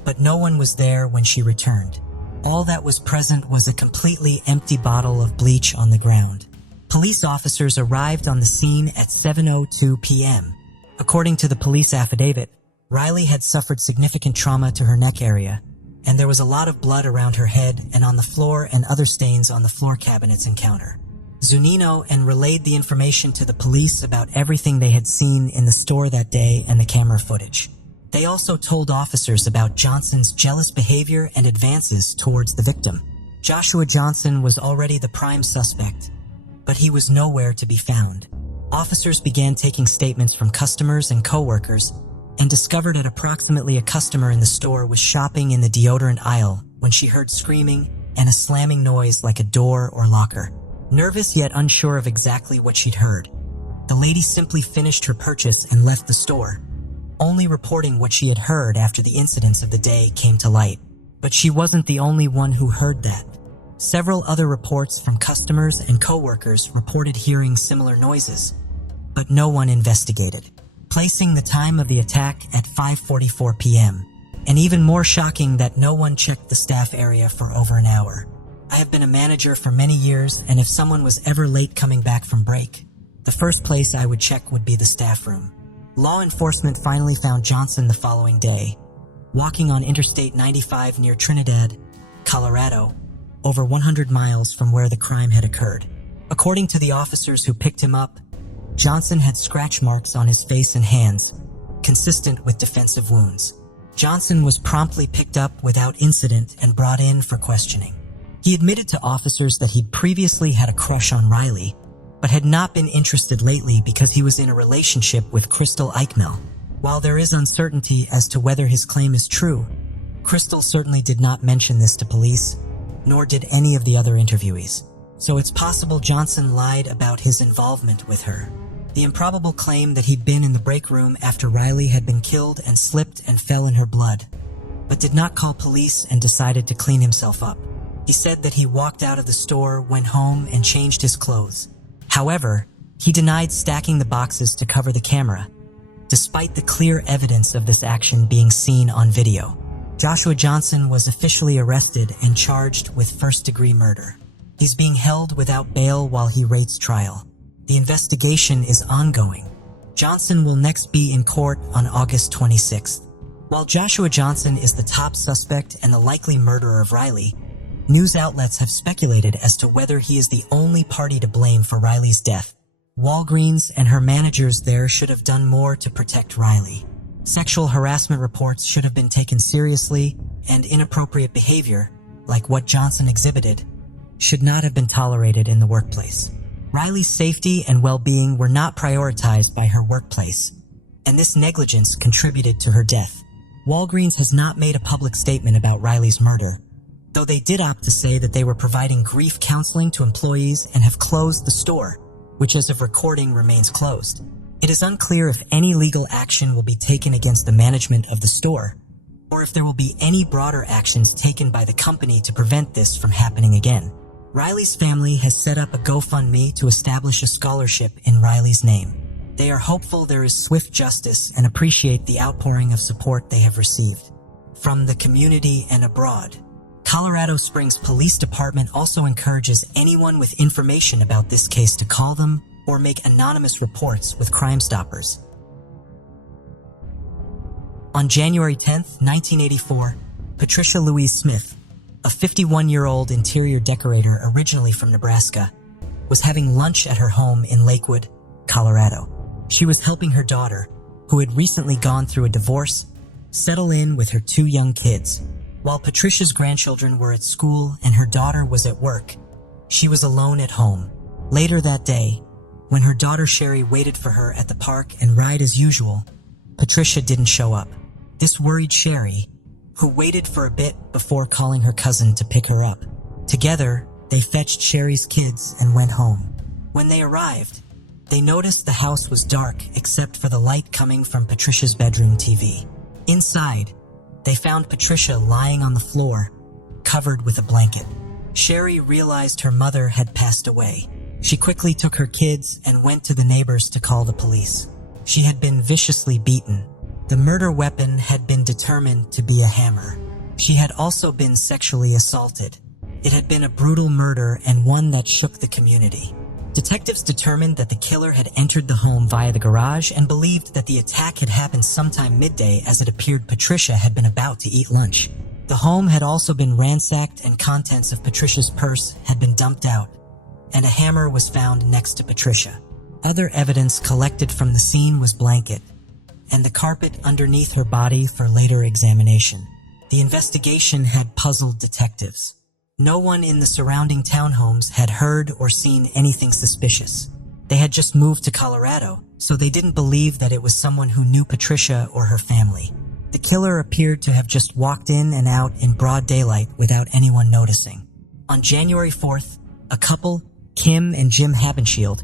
but no one was there when she returned. All that was present was a completely empty bottle of bleach on the ground. Police officers arrived on the scene at 7:02 p.m. According to the police affidavit, Riley had suffered significant trauma to her neck area, and there was a lot of blood around her head and on the floor and other stains on the floor cabinets and counter. Zunino and relayed the information to the police about everything they had seen in the store that day and the camera footage. They also told officers about Johnson's jealous behavior and advances towards the victim. Joshua Johnson was already the prime suspect, but he was nowhere to be found. Officers began taking statements from customers and co-workers and discovered that approximately a customer in the store was shopping in the deodorant aisle when she heard screaming and a slamming noise like a door or locker. Nervous yet unsure of exactly what she'd heard, the lady simply finished her purchase and left the store, only reporting what she had heard after the incidents of the day came to light. But she wasn't the only one who heard that. Several other reports from customers and co-workers reported hearing similar noises, but no one investigated, placing the time of the attack at 5:44 p.m. And even more shocking that no one checked the staff area for over an hour. I have been a manager for many years, and if someone was ever late coming back from break, the first place I would check would be the staff room. Law enforcement finally found Johnson the following day, walking on Interstate 95 near Trinidad, Colorado, over 100 miles from where the crime had occurred. According to the officers who picked him up, Johnson had scratch marks on his face and hands, consistent with defensive wounds. Johnson was promptly picked up without incident and brought in for questioning. He admitted to officers that he'd previously had a crush on Riley, but had not been interested lately because he was in a relationship with Crystal Eichmel. While there is uncertainty as to whether his claim is true, Crystal certainly did not mention this to police, nor did any of the other interviewees. So it's possible Johnson lied about his involvement with her. The improbable claim that he'd been in the break room after Riley had been killed and slipped and fell in her blood, but did not call police and decided to clean himself up. He said that he walked out of the store, went home, and changed his clothes. However, he denied stacking the boxes to cover the camera, despite the clear evidence of this action being seen on video. Joshua Johnson was officially arrested and charged with first-degree murder. He's being held without bail while he waits trial. The investigation is ongoing. Johnson will next be in court on August 26th. While Joshua Johnson is the top suspect and the likely murderer of Riley, news outlets have speculated as to whether he is the only party to blame for Riley's death. Walgreens and her managers there should have done more to protect Riley. Sexual harassment reports should have been taken seriously, and inappropriate behavior, like what Johnson exhibited, should not have been tolerated in the workplace. Riley's safety and well-being were not prioritized by her workplace, and this negligence contributed to her death. Walgreens has not made a public statement about Riley's murder, though they did opt to say that they were providing grief counseling to employees and have closed the store, which as of recording remains closed. It is unclear if any legal action will be taken against the management of the store, or if there will be any broader actions taken by the company to prevent this from happening again. Riley's family has set up a GoFundMe to establish a scholarship in Riley's name. They are hopeful there is swift justice and appreciate the outpouring of support they have received from the community and abroad. Colorado Springs Police Department also encourages anyone with information about this case to call them or make anonymous reports with Crime Stoppers. On January 10, 1984, Patricia Louise Smith, a 51-year-old interior decorator originally from Nebraska, was having lunch at her home in Lakewood, Colorado. She was helping her daughter, who had recently gone through a divorce, settle in with her two young kids. While Patricia's grandchildren were at school and her daughter was at work, she was alone at home. Later that day, when her daughter Sherry waited for her at the park and ride as usual, Patricia didn't show up. This worried Sherry, who waited for a bit before calling her cousin to pick her up. Together, they fetched Sherry's kids and went home. When they arrived, they noticed the house was dark except for the light coming from Patricia's bedroom TV. Inside, they found Patricia lying on the floor, covered with a blanket. Sherry realized her mother had passed away. She quickly took her kids and went to the neighbors to call the police. She had been viciously beaten. The murder weapon had been determined to be a hammer. She had also been sexually assaulted. It had been a brutal murder and one that shook the community. Detectives determined that the killer had entered the home via the garage and believed that the attack had happened sometime midday, as it appeared Patricia had been about to eat lunch. The home had also been ransacked and contents of Patricia's purse had been dumped out, and a hammer was found next to Patricia. Other evidence collected from the scene was blanket and the carpet underneath her body for later examination. The investigation had puzzled detectives. No one in the surrounding townhomes had heard or seen anything suspicious. They had just moved to Colorado, so they didn't believe that it was someone who knew Patricia or her family. The killer appeared to have just walked in and out in broad daylight without anyone noticing. On January 4th, a couple, Kim and Jim Habenshield,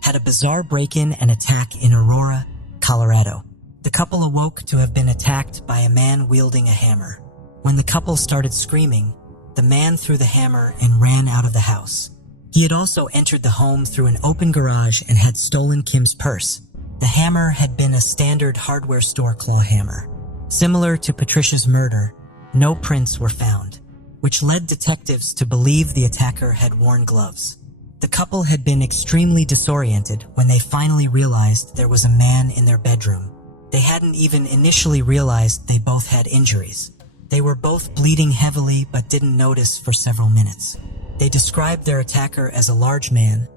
had a bizarre break-in and attack in Aurora, Colorado. The couple awoke to have been attacked by a man wielding a hammer. When the couple started screaming, the man threw the hammer and ran out of the house. He had also entered the home through an open garage and had stolen Kim's purse. The hammer had been a standard hardware store claw hammer. Similar to Patricia's murder, no prints were found, which led detectives to believe the attacker had worn gloves. The couple had been extremely disoriented when they finally realized there was a man in their bedroom. They hadn't even initially realized they both had injuries. They were both bleeding heavily but didn't notice for several minutes. They described their attacker as a large man,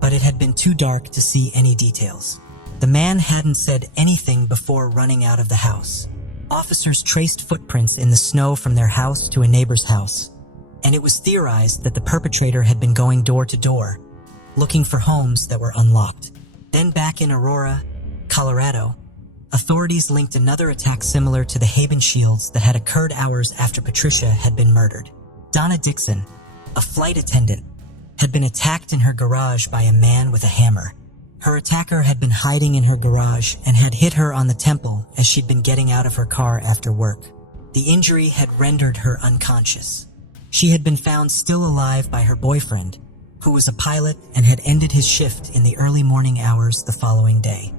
but it had been too dark to see any details. The man hadn't said anything before running out of the house. Officers traced footprints in the snow from their house to a neighbor's house, and it was theorized that the perpetrator had been going door to door, looking for homes that were unlocked. Then back in Aurora, Colorado, authorities linked another attack similar to the Habenshields that had occurred hours after Patricia had been murdered. Donna Dixon, a flight attendant, had been attacked in her garage by a man with a hammer. Her attacker had been hiding in her garage and had hit her on the temple as she'd been getting out of her car after work. The injury had rendered her unconscious. She had been found still alive by her boyfriend, who was a pilot and had ended his shift in the early morning hours the following day.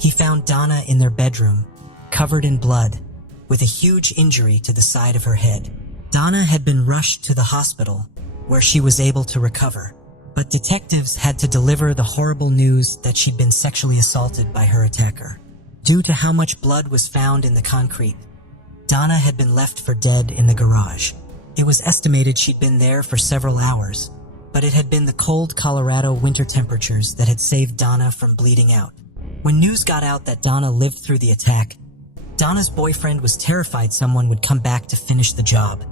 He found Donna in their bedroom, covered in blood, with a huge injury to the side of her head. Donna had been rushed to the hospital, where she was able to recover. But detectives had to deliver the horrible news that she'd been sexually assaulted by her attacker. Due to how much blood was found in the concrete, Donna had been left for dead in the garage. It was estimated she'd been there for several hours, but it had been the cold Colorado winter temperatures that had saved Donna from bleeding out. When news got out that Donna lived through the attack, Donna's boyfriend was terrified someone would come back to finish the job,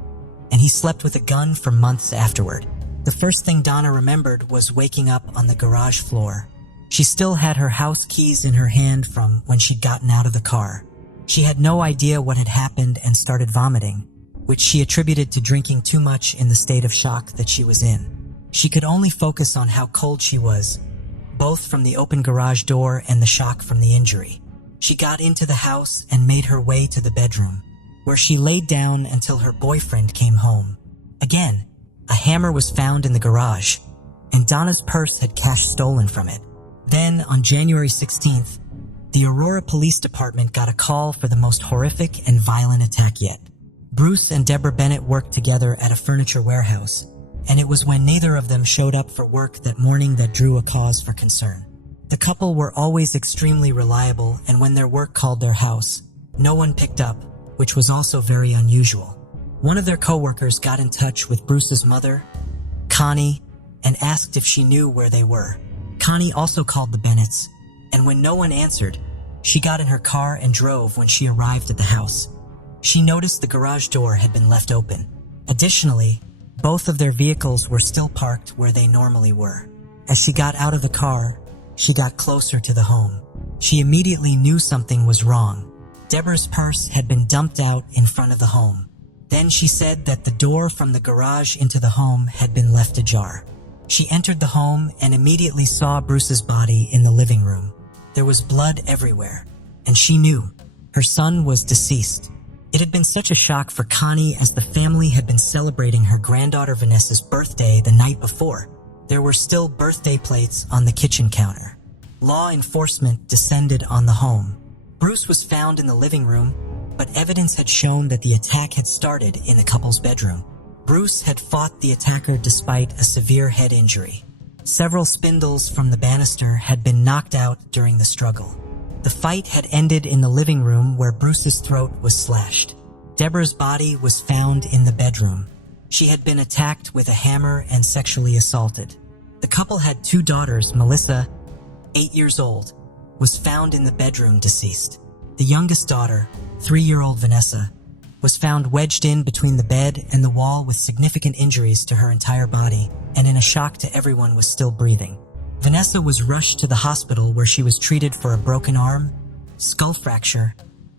and he slept with a gun for months afterward. The first thing Donna remembered was waking up on the garage floor. She still had her house keys in her hand from when she'd gotten out of the car. She had no idea what had happened and started vomiting, which she attributed to drinking too much in the state of shock that she was in. She could only focus on how cold she was, both from the open garage door and the shock from the injury. She got into the house and made her way to the bedroom, where she laid down until her boyfriend came home. Again, a hammer was found in the garage, and Donna's purse had cash stolen from it. Then, on January 16th, the Aurora Police Department got a call for the most horrific and violent attack yet. Bruce and Deborah Bennett worked together at a furniture warehouse, and it was when neither of them showed up for work that morning that drew a cause for concern. The couple were always extremely reliable, and when their work called their house, no one picked up, which was also very unusual. One of their coworkers got in touch with Bruce's mother, Connie, and asked if she knew where they were. Connie also called the Bennetts, and when no one answered, she got in her car and drove. When she arrived at the house, she noticed the garage door had been left open. Additionally, both of their vehicles were still parked where they normally were. As she got out of the car, she got closer to the home. She immediately knew something was wrong. Deborah's purse had been dumped out in front of the home. Then she said that the door from the garage into the home had been left ajar. She entered the home and immediately saw Bruce's body in the living room. There was blood everywhere, and she knew her son was deceased. It had been such a shock for Connie, as the family had been celebrating her granddaughter Vanessa's birthday the night before. There were still birthday plates on the kitchen counter. Law enforcement descended on the home. Bruce was found in the living room, but evidence had shown that the attack had started in the couple's bedroom. Bruce had fought the attacker despite a severe head injury. Several spindles from the banister had been knocked out during the struggle. The fight had ended in the living room where Bruce's throat was slashed. Deborah's body was found in the bedroom. She had been attacked with a hammer and sexually assaulted. The couple had 2 daughters. Melissa, 8 years old, was found in the bedroom deceased. The youngest daughter, 3-year-old Vanessa, was found wedged in between the bed and the wall with significant injuries to her entire body, and in a shock to everyone was still breathing. Vanessa was rushed to the hospital where she was treated for a broken arm, skull fracture,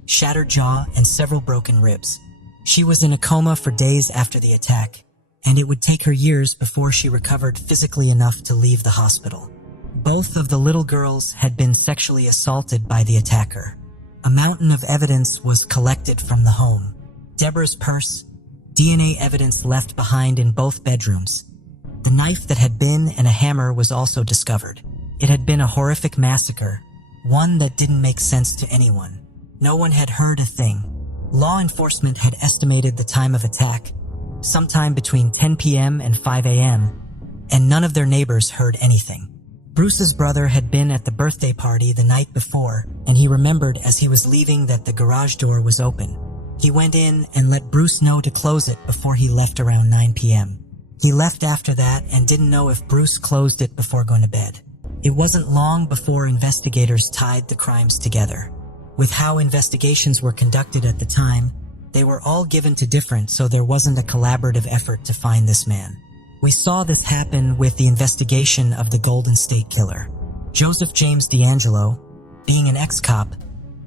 shattered jaw, and several broken ribs. She was in a coma for days after the attack, and it would take her years before she recovered physically enough to leave the hospital. Both of the little girls had been sexually assaulted by the attacker. A mountain of evidence was collected from the home. Deborah's purse, DNA evidence left behind in both bedrooms. The knife that had been and a hammer was also discovered. It had been a horrific massacre, one that didn't make sense to anyone. No one had heard a thing. Law enforcement had estimated the time of attack, sometime between 10 p.m. and 5 a.m., and none of their neighbors heard anything. Bruce's brother had been at the birthday party the night before, and he remembered as he was leaving that the garage door was open. He went in and let Bruce know to close it before he left around 9 p.m. He left after that and didn't know if Bruce closed it before going to bed. It wasn't long before investigators tied the crimes together. With how investigations were conducted at the time, they were all given to different, so there wasn't a collaborative effort to find this man. We saw this happen with the investigation of the Golden State Killer. Joseph James D'Angelo, being an ex-cop,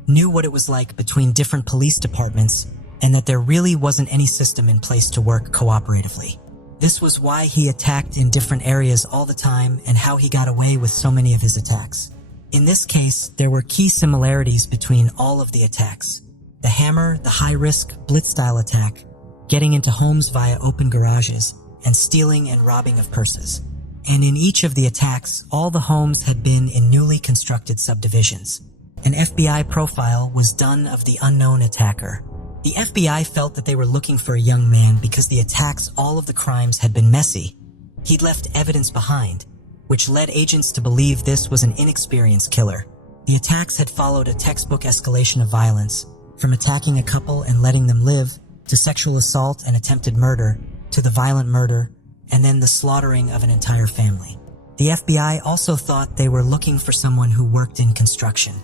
knew what it was like between different police departments and that there really wasn't any system in place to work cooperatively. This was why he attacked in different areas all the time and how he got away with so many of his attacks. In this case, there were key similarities between all of the attacks. The hammer, the high-risk blitz-style attack, getting into homes via open garages, and stealing and robbing of purses. And in each of the attacks, all the homes had been in newly constructed subdivisions. An FBI profile was done of the unknown attacker. The FBI felt that they were looking for a young man because the attacks, all of the crimes had been messy. He'd left evidence behind, which led agents to believe this was an inexperienced killer. The attacks had followed a textbook escalation of violence, from attacking a couple and letting them live, to sexual assault and attempted murder, to the violent murder, and then the slaughtering of an entire family. The FBI also thought they were looking for someone who worked in construction,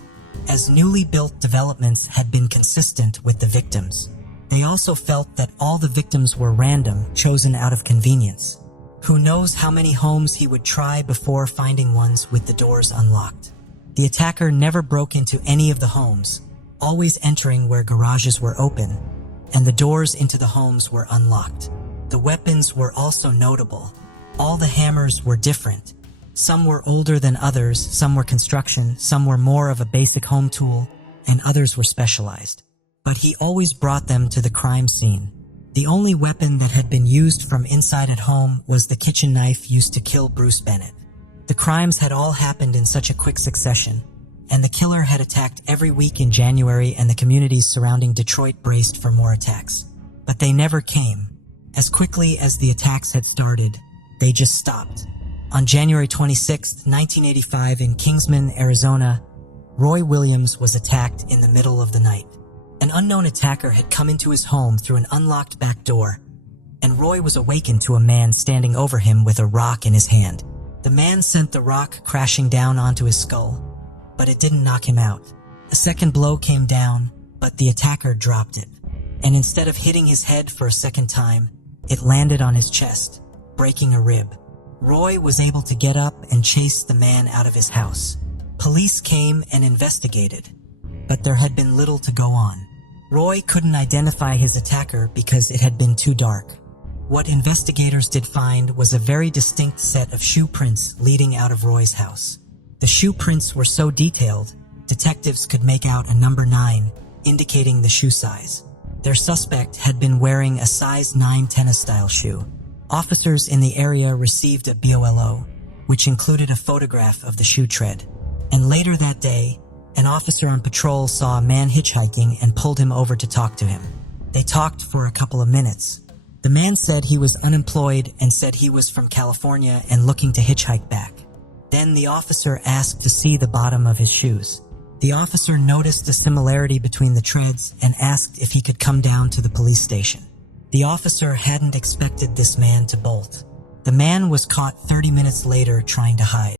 as newly built developments had been consistent with the victims. They also felt that all the victims were random, chosen out of convenience. Who knows how many homes he would try before finding ones with the doors unlocked. The attacker never broke into any of the homes, always entering where garages were open, and the doors into the homes were unlocked. The weapons were also notable. All the hammers were different. Some were older than others, some were construction, some were more of a basic home tool, and others were specialized. But he always brought them to the crime scene. The only weapon that had been used from inside at home was the kitchen knife used to kill Bruce Bennett. The crimes had all happened in such a quick succession, and the killer had attacked every week in January, and the communities surrounding Detroit braced for more attacks. But they never came. As quickly as the attacks had started, they just stopped. On January 26, 1985, in Kingsman, Arizona, Roy Williams was attacked in the middle of the night. An unknown attacker had come into his home through an unlocked back door, and Roy was awakened to a man standing over him with a rock in his hand. The man sent the rock crashing down onto his skull, but it didn't knock him out. A second blow came down, but the attacker dropped it, and instead of hitting his head for a second time, it landed on his chest, breaking a rib. Roy was able to get up and chase the man out of his house. Police came and investigated, but there had been little to go on. Roy couldn't identify his attacker because it had been too dark. What investigators did find was a very distinct set of shoe prints leading out of Roy's house. The shoe prints were so detailed, detectives could make out a number 9, indicating the shoe size. Their suspect had been wearing a size 9 tennis-style shoe. Officers in the area received a BOLO, which included a photograph of the shoe tread. And later that day, an officer on patrol saw a man hitchhiking and pulled him over to talk to him. They talked for a couple of minutes. The man said he was unemployed and said he was from California and looking to hitchhike back. Then the officer asked to see the bottom of his shoes. The officer noticed a similarity between the treads and asked if he could come down to the police station. The officer hadn't expected this man to bolt. The man was caught 30 minutes later trying to hide.